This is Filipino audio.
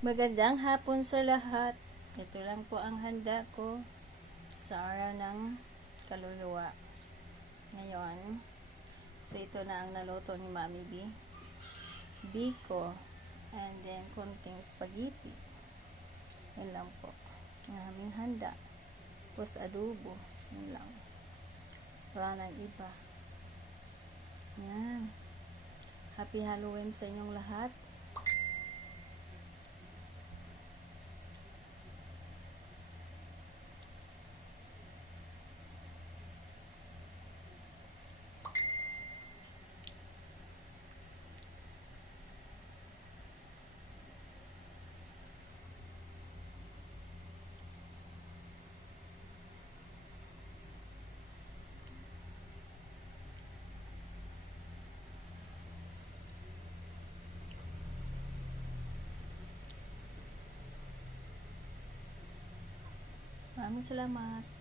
Magandang hapon sa lahat. Ito lang po ang handa ko sa araw ng kaluluwa. Ngayon, so ito na ang naluto ni Mami B. Biko, and then konting spaghetti. Yan lang po. Ang aming handa. Tapos adobo. Yan lang. Wala nang iba. Yan. Happy Halloween sa inyong lahat. Maraming salamat.